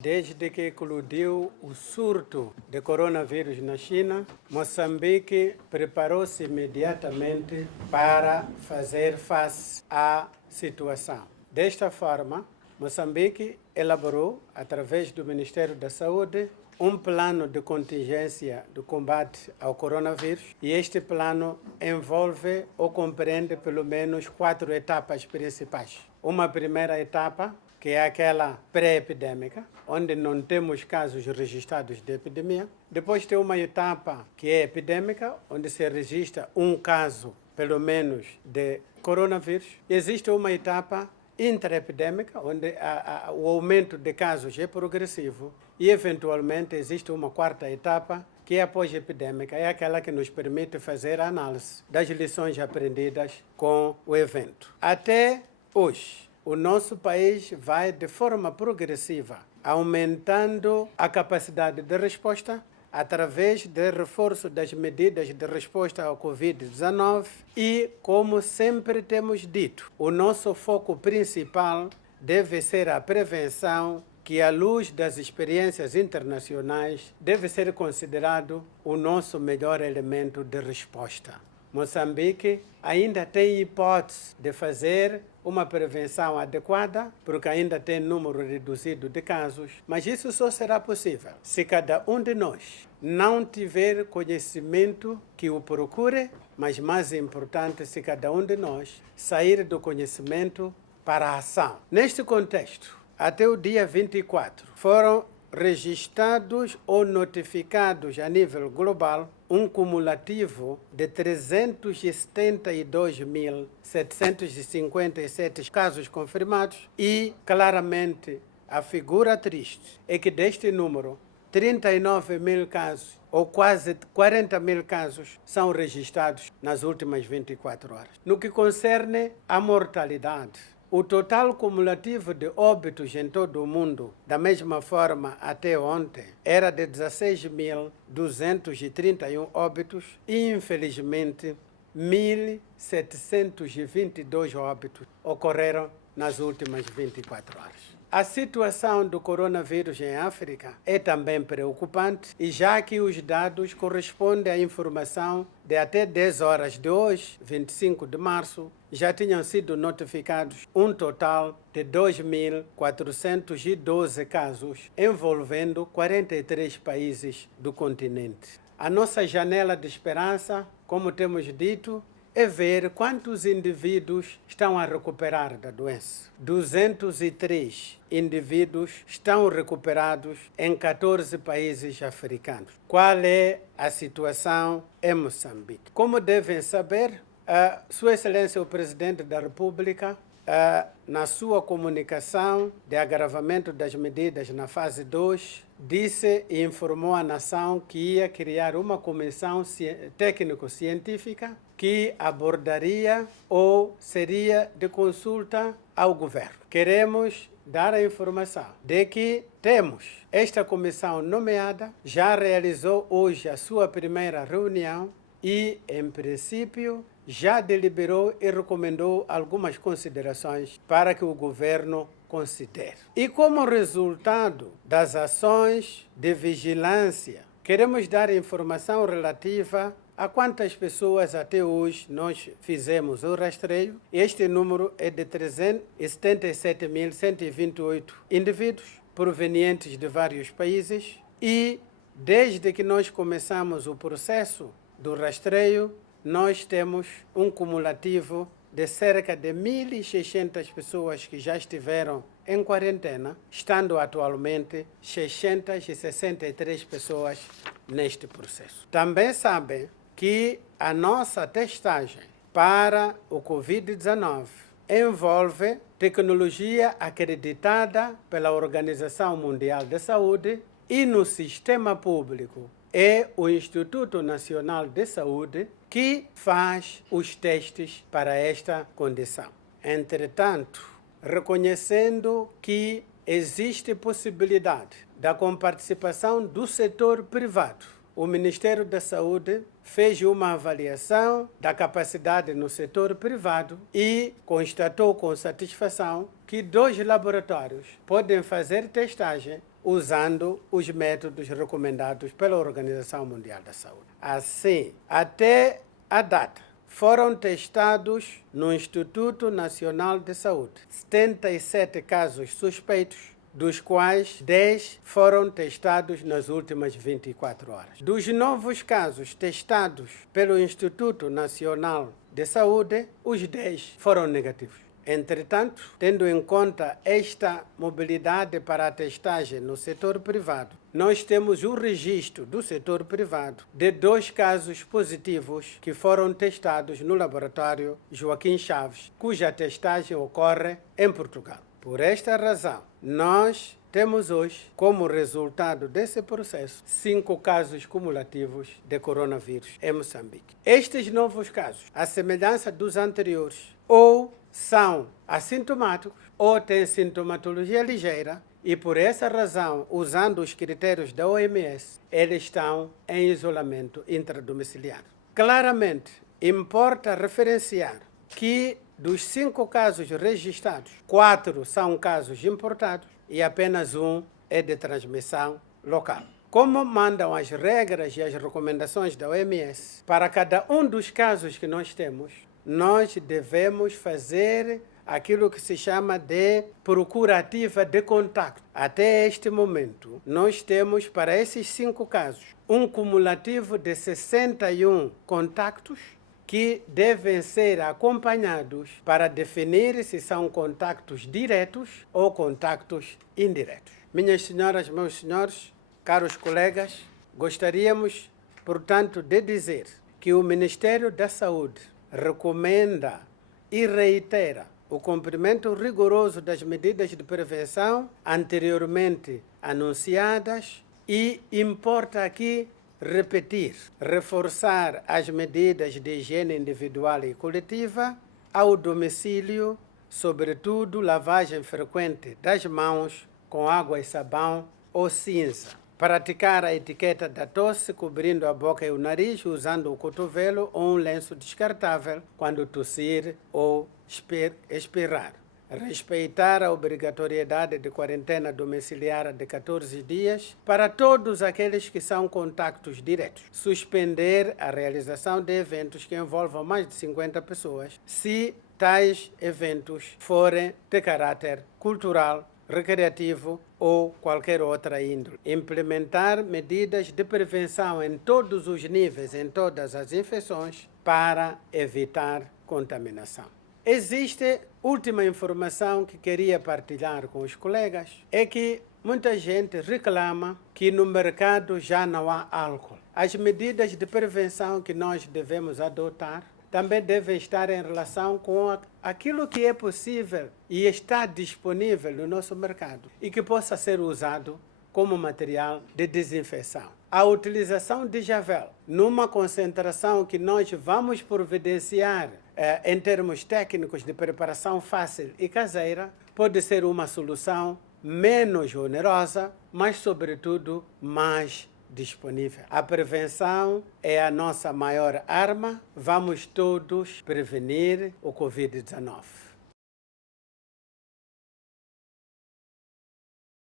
Desde que eclodiu o surto de coronavírus na China, Moçambique preparou-se imediatamente para fazer face à situação. Desta forma, Moçambique elaborou, através do Ministério da Saúde, um plano de contingência do combate ao coronavírus, e este plano envolve ou compreende pelo menos 4 etapas principais. Uma primeira etapa, que é aquela pré-epidêmica, onde não temos casos registrados de epidemia. Depois tem uma etapa que é epidêmica, onde se registra um caso, pelo menos, de coronavírus. Existe uma etapa intraepidêmica, onde o aumento de casos é progressivo. E, eventualmente, existe uma quarta etapa, que é a pós-epidêmica, é aquela que nos permite fazer a análise das lições aprendidas com o evento. Até hoje, o nosso país vai, de forma progressiva, aumentando a capacidade de resposta através do reforço das medidas de resposta ao Covid-19 e, como sempre temos dito, o nosso foco principal deve ser a prevenção, que, à luz das experiências internacionais, deve ser considerado o nosso melhor elemento de resposta. Moçambique ainda tem hipótese de fazer uma prevenção adequada, porque ainda tem número reduzido de casos, mas isso só será possível se cada um de nós não tiver conhecimento que o procure, mas mais importante, se cada um de nós sair do conhecimento para a ação. Neste contexto, até o dia 24, foram registrados ou notificados a nível global um cumulativo de 372.757 casos confirmados e, claramente, a figura triste é que deste número, 39 mil casos, ou quase 40 mil casos, são registrados nas últimas 24 horas. No que concerne à mortalidade, o total cumulativo de óbitos em todo o mundo, da mesma forma até ontem, era de 16.231 óbitos e, infelizmente, 1.722 óbitos ocorreram nas últimas 24 horas. A situação do coronavírus em África é também preocupante, e já que os dados correspondem à informação de até 10 horas de hoje, 25 de março, já tinham sido notificados um total de 2.412 casos, envolvendo 43 países do continente. A nossa janela de esperança, como temos dito, é ver quantos indivíduos estão a recuperar da doença. 203 indivíduos estão recuperados em 14 países africanos. Qual é a situação em Moçambique? Como devem saber, Sua Excelência o Presidente da República, na sua comunicação de agravamento das medidas na fase 2, disse e informou a nação que ia criar uma comissão técnico-científica que abordaria ou seria de consulta ao governo. Queremos dar a informação de que temos esta comissão nomeada, já realizou hoje a sua primeira reunião e, em princípio, já deliberou e recomendou algumas considerações para que o governo considere. E como resultado das ações de vigilância, queremos dar informação relativa a quantas pessoas até hoje nós fizemos o rastreio. Este número é de 377.128 indivíduos provenientes de vários países, e desde que nós começamos o processo do rastreio, nós temos um cumulativo de cerca de 1.600 pessoas que já estiveram em quarentena, estando atualmente 663 pessoas neste processo. Também sabem que a nossa testagem para o Covid-19 envolve tecnologia acreditada pela Organização Mundial de Saúde, e no sistema público é o Instituto Nacional de Saúde que faz os testes para esta condição. Entretanto, reconhecendo que existe possibilidade da comparticipação do setor privado, o Ministério da Saúde fez uma avaliação da capacidade no setor privado e constatou com satisfação que 2 laboratórios podem fazer testagem usando os métodos recomendados pela Organização Mundial da Saúde. Assim, até a data, foram testados no Instituto Nacional de Saúde 77 casos suspeitos, dos quais 10 foram testados nas últimas 24 horas. Dos novos casos testados pelo Instituto Nacional de Saúde, os 10 foram negativos. Entretanto, tendo em conta esta mobilidade para a testagem no setor privado, nós temos o registro do setor privado de 2 casos positivos que foram testados no laboratório Joaquim Chaves, cuja testagem ocorre em Portugal. Por esta razão, nós temos hoje, como resultado desse processo, 5 casos cumulativos de coronavírus em Moçambique. Estes novos casos, à semelhança dos anteriores, ou são assintomáticos ou têm sintomatologia ligeira e, por essa razão, usando os critérios da OMS, eles estão em isolamento intradomiciliar. Claramente, importa referenciar que dos 5 casos registrados, 4 são casos importados e apenas 1 é de transmissão local. Como mandam as regras e as recomendações da OMS, para cada um dos casos que nós temos, nós devemos fazer aquilo que se chama de procura ativa de contacto. Até este momento, nós temos para esses 5 casos um cumulativo de 61 contactos que devem ser acompanhados para definir se são contactos diretos ou contactos indiretos. Minhas senhoras, meus senhores, caros colegas, gostaríamos, portanto, de dizer que o Ministério da Saúde recomenda e reitera o cumprimento rigoroso das medidas de prevenção anteriormente anunciadas e importa aqui repetir, reforçar as medidas de higiene individual e coletiva ao domicílio, sobretudo lavagem frequente das mãos com água e sabão ou cinza. Praticar a etiqueta da tosse cobrindo a boca e o nariz usando o cotovelo ou um lenço descartável quando tossir ou espirrar. Respeitar a obrigatoriedade de quarentena domiciliar de 14 dias para todos aqueles que são contactos diretos. Suspender a realização de eventos que envolvam mais de 50 pessoas, se tais eventos forem de caráter cultural, recreativo ou qualquer outra índole. Implementar medidas de prevenção em todos os níveis, em todas as infecções, para evitar contaminação. Existe última informação que queria partilhar com os colegas, é que muita gente reclama que no mercado já não há álcool. As medidas de prevenção que nós devemos adotar também devem estar em relação com aquilo que é possível e está disponível no nosso mercado e que possa ser usado como material de desinfecção. A utilização de javel numa concentração que nós vamos providenciar em termos técnicos de preparação fácil e caseira pode ser uma solução menos onerosa, mas sobretudo mais disponível. A prevenção é a nossa maior arma. Vamos todos prevenir o Covid-19.